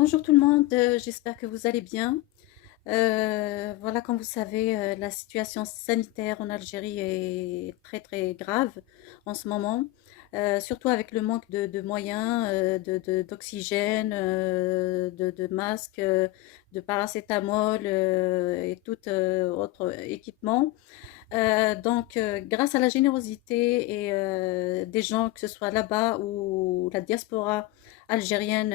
Bonjour tout le monde, j'espère que vous allez bien. Voilà, comme vous savez, la situation sanitaire en Algérie est très très grave en ce moment, surtout avec le manque de moyens, d'oxygène, de masques, de paracétamol et tout autre équipement. Grâce à la générosité et des gens, que ce soit là-bas ou la diaspora algérienne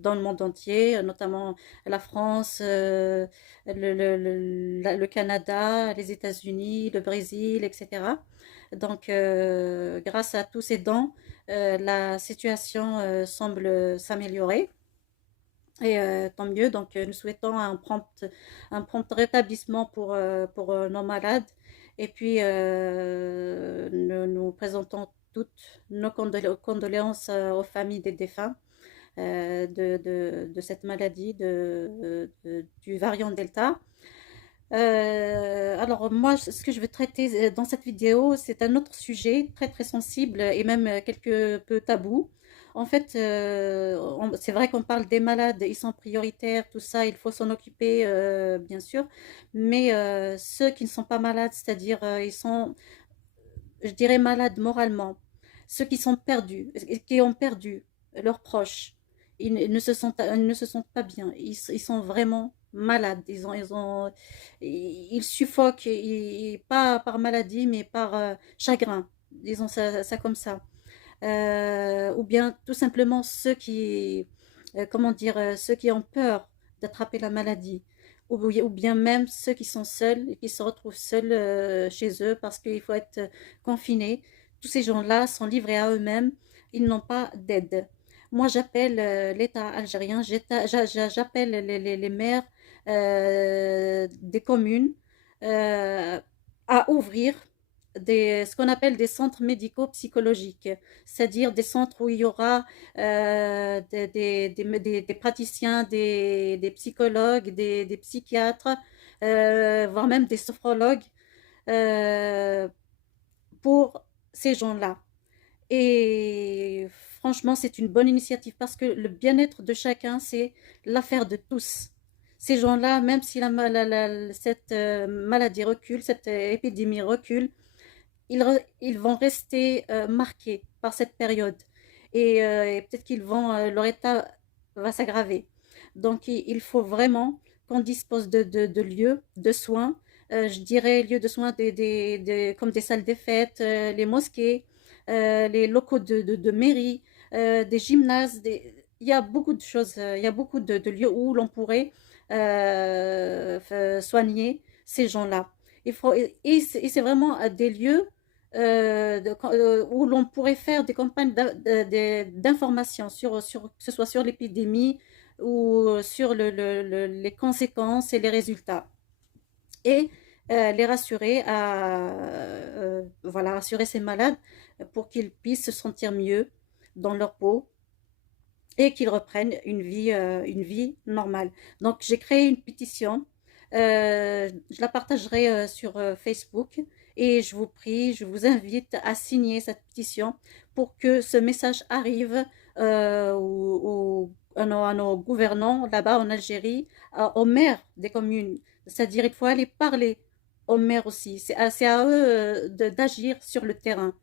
dans le monde entier, notamment la France, le Canada, les États-Unis, le Brésil, etc. Grâce à tous ces dons, la situation semble s'améliorer. Et tant mieux. Nous souhaitons un prompt rétablissement pour nos malades. Et puis, nous présentons toutes nos condoléances aux familles des défunts de cette maladie, du variant Delta. Alors moi, ce que je veux traiter dans cette vidéo, c'est un autre sujet très très sensible et même quelque peu tabou. En fait, c'est vrai qu'on parle des malades, ils sont prioritaires, tout ça, il faut s'en occuper, bien sûr. Mais ceux qui ne sont pas malades, c'est-à-dire ils sont, je dirais, malades moralement, ceux qui sont perdus, qui ont perdu leurs proches, ils ne se sentent pas bien, ils sont vraiment malades, ils suffoquent, pas par maladie, mais par chagrin, disons ça comme ça. Ou bien tout simplement comment dire, ceux qui ont peur d'attraper la maladie, ou bien même ceux qui sont seuls et qui se retrouvent seuls chez eux parce qu'il faut être confiné. Tous ces gens-là sont livrés à eux-mêmes, ils n'ont pas d'aide. Moi, j'appelle l'État algérien, j'appelle les maires des communes euh, à ouvrir ce qu'on appelle des centres médico-psychologiques, c'est-à-dire des centres où il y aura des praticiens, des psychologues, des psychiatres, voire même des sophrologues euh, pour ces gens-là. Et franchement, c'est une bonne initiative parce que le bien-être de chacun, c'est l'affaire de tous. Ces gens-là, même si cette maladie recule, cette épidémie recule, ils vont rester marqués par cette période et peut-être leur état va s'aggraver. Donc il faut vraiment qu'on dispose de lieux de soins, je dirais lieux de soins comme des salles des fêtes, les mosquées, les locaux de mairie, des gymnases, il y a beaucoup de choses, il y a beaucoup de lieux où l'on pourrait soigner ces gens-là. Et c'est vraiment des lieux où l'on pourrait faire des campagnes d'information que ce soit sur l'épidémie ou sur les conséquences et les résultats. Et les rassurer, voilà, rassurer ces malades pour qu'ils puissent se sentir mieux dans leur peau et qu'ils reprennent une vie normale. Donc, j'ai créé une pétition. Je la partagerai sur Facebook et je vous prie, je vous invite à signer cette pétition pour que ce message arrive à nos gouvernants là-bas en Algérie, aux maires des communes. C'est-à-dire, il faut aller parler aux maires aussi. C'est à eux d'agir sur le terrain,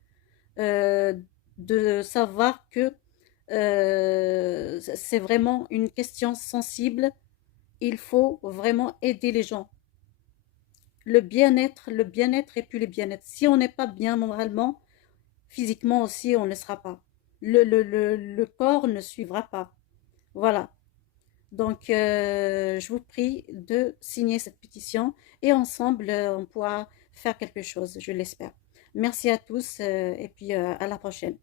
euh, de savoir que c'est vraiment une question sensible. Il faut vraiment aider les gens. Le bien-être et puis le bien-être. Si on n'est pas bien moralement, physiquement aussi, on ne le sera pas. Le corps ne suivra pas. Voilà. Je vous prie de signer cette pétition et ensemble, on pourra faire quelque chose, je l'espère. Merci à tous et puis à la prochaine.